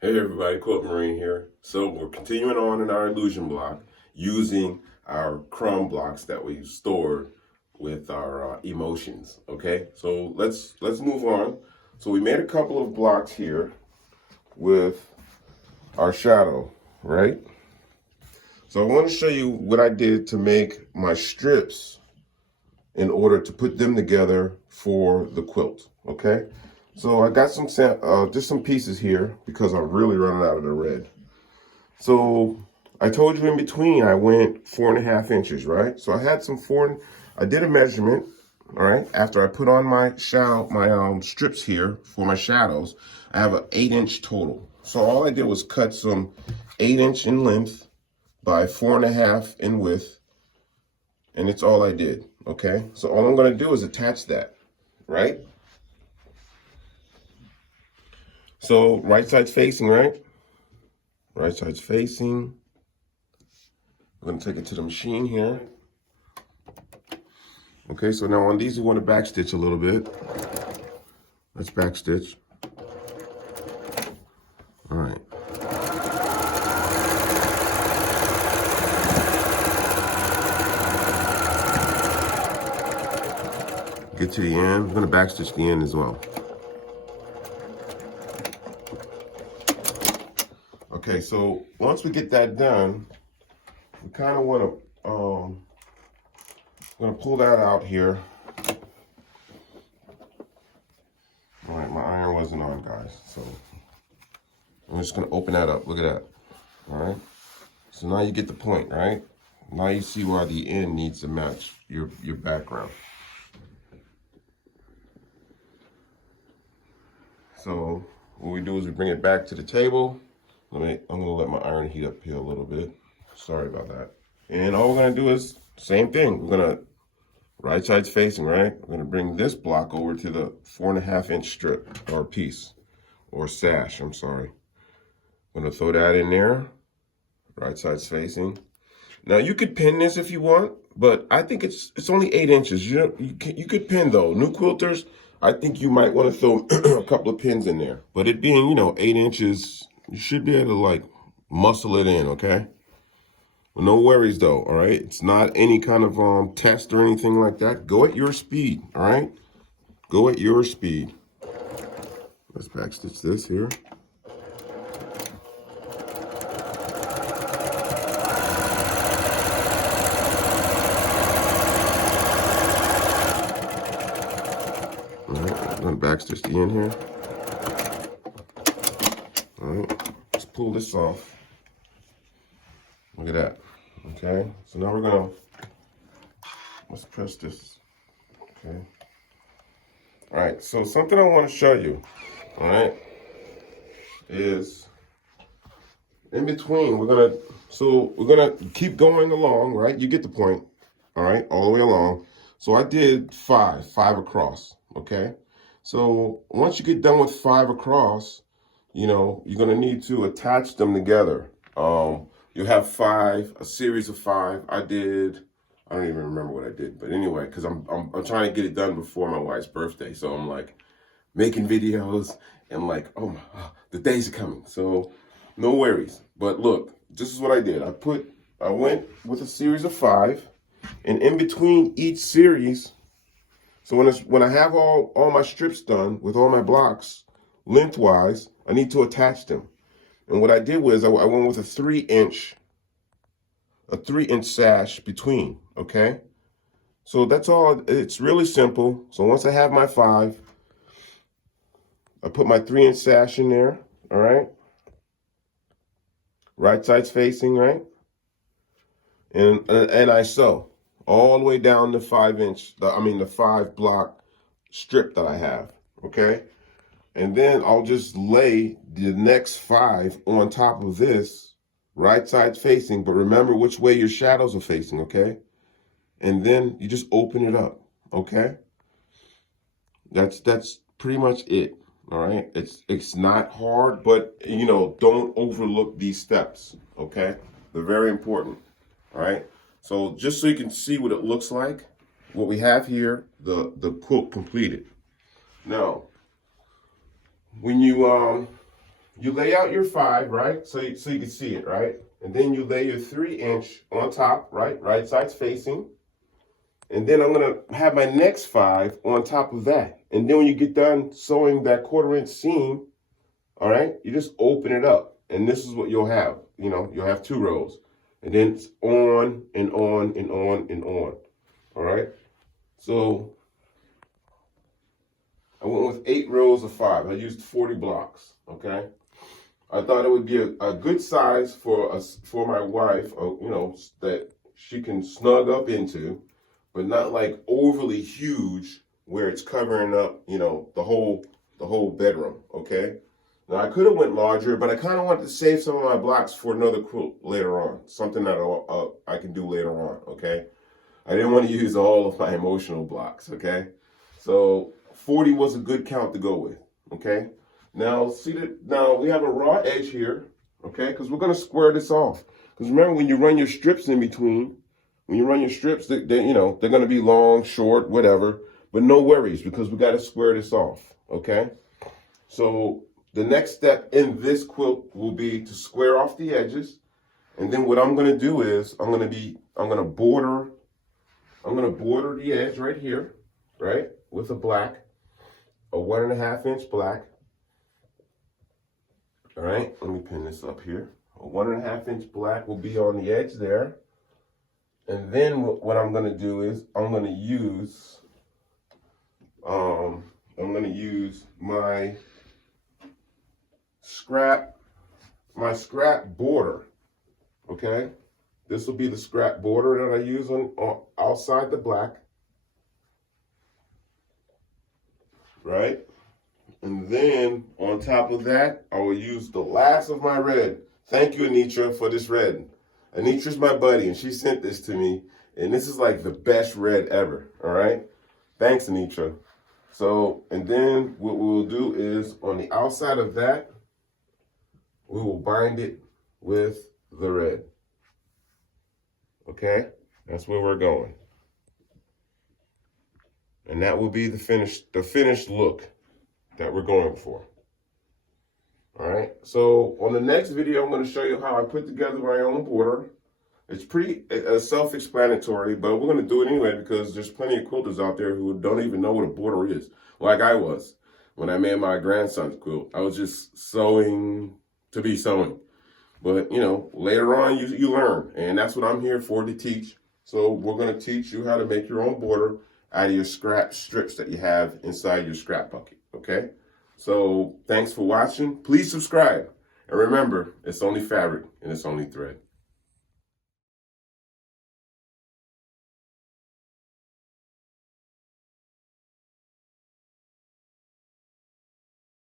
Hey everybody, Quilt Marine here. So we're continuing on in our illusion block using our crumb blocks that we stored with our emotions. Okay, so let's move on. So we made a couple of blocks here with our shadow, right? So I want to show you what I did to make my strips in order to put them together for the quilt. Okay. So I got some just some pieces here because I'm really running out of the red. So I told you in between I went 4.5 inches, right? So I had I did a measurement, all right? After I put on my strips here for my shadows, I have an 8-inch total. So all I did was cut some 8-inch in length by 4.5 in width, and it's all I did, okay? So all I'm gonna do is attach that, right? So right side's facing, right? Right side's facing. I'm gonna take it to the machine here. Okay, so now on these you want to backstitch a little bit. Let's backstitch. All right. Get to the end. I'm gonna backstitch the end as well. Okay, so once we get that done, we kind of want to I'm gonna pull that out here. All right, my iron wasn't on, guys, so I'm just gonna open that up. Look at that. All right. So now you get the point, right? Now you see why the end needs to match your background. So what we do is we bring it back to the table. I'm gonna let my iron heat up here a little bit. Sorry about that. And all we're gonna do is same thing. We're gonna right side's facing, right? We're gonna bring this block over to the 4.5-inch strip or piece or sash. I'm sorry. I'm gonna throw that in there. Right side's facing. Now you could pin this if you want, but I think it's only 8 inches. You could pin though. New quilters, I think you might want to throw a couple of pins in there. But it being 8 inches, you should be able to like muscle it in, okay? Well, no worries though, all right? It's not any kind of test or anything like that. Go at your speed, all right? Go at your speed. Let's backstitch this here. All right, I'm gonna backstitch the end here. All right, let's pull this off. Look at that. Okay, so now let's press this. Okay. All right, so something I want to show you, all right, is in between, we're gonna keep going along, right? You get the point, all right, all the way along. So I did five across, okay? So once you get done with 5 across, you're gonna need to attach them together. You have a series of 5. I don't even remember what I did, but anyway, because I'm trying to get it done before my wife's birthday, so I'm like making videos and like, oh my, the days are coming. So no worries. But look, this is what I did. I went with a series of 5, and in between each series, so when I have all my strips done with all my blocks lengthwise, I need to attach them. And what I did was I went with a 3-inch sash between, okay? So that's all. It's really simple. So once I have my 5, I put my 3-inch sash in there, all right? Right side's facing, right? And I sew all the way down the 5-inch, the 5 block strip that I have, okay? And then I'll just lay the next 5 on top of this, right side's facing, but remember which way your shadows are facing, okay? And then you just open it up, okay? That's pretty much it, all right? It's not hard, but don't overlook these steps, okay? They're very important, all right? So just so you can see what it looks like, what we have here, the quilt completed. Now, when you you lay out your 5, right? So you can see it, right? And then you lay your 3-inch on top, right? Right side's facing. And then I'm gonna have my next 5 on top of that. And then when you get done sewing that 1/4-inch seam, all right, you just open it up. And this is what you'll have. You know, you'll have 2 rows. And then it's on and on and on and on. All right. So I went with 8 rows of 5. I used 40 blocks. Okay. I thought it would be a good size for my wife, you know, that she can snug up into, but not like overly huge where it's covering up, you know, the whole bedroom. Okay. Now I could have went larger, but I kind of wanted to save some of my blocks for another quilt later on, something that I can do later on. Okay. I didn't want to use all of my emotional blocks. Okay. So 40 was a good count to go with. Okay. Now, see that now we have a raw edge here, okay? Because we're going to square this off. Because remember, when you run your strips in between, when you run your strips, they you know, they're going to be long, short, whatever. But no worries, because we got to square this off, okay? So the next step in this quilt will be to square off the edges. And then what I'm going to do is I'm going to border the edge right here, right? With a black, a 1.5-inch black. All right, let me pin this up here. A 1.5-inch black will be on the edge there. And then what I'm going to do is I'm going to use my scrap border. Okay, this will be the scrap border that I use on outside the black. Right. And then on top of that, I will use the last of my red. Thank you, Anitra, for this red. Anitra's my buddy, and she sent this to me. And this is like the best red ever, all right? Thanks, Anitra. So, and then what we'll do is on the outside of that, we will bind it with the red. Okay? That's where we're going. And that will be the finished look that we're going for. All right, so on the next video, I'm going to show you how I put together my own border. It's pretty self-explanatory, but we're going to do it anyway because there's plenty of quilters out there who don't even know what a border is, like I was when I made my grandson's quilt. I was just sewing to be sewing. But, you know, later on you learn, and that's what I'm here for, to teach. So we're going to teach you how to make your own border out of your scrap strips that you have inside your scrap bucket, okay? So thanks for watching. Please subscribe. And remember, it's only fabric and it's only thread.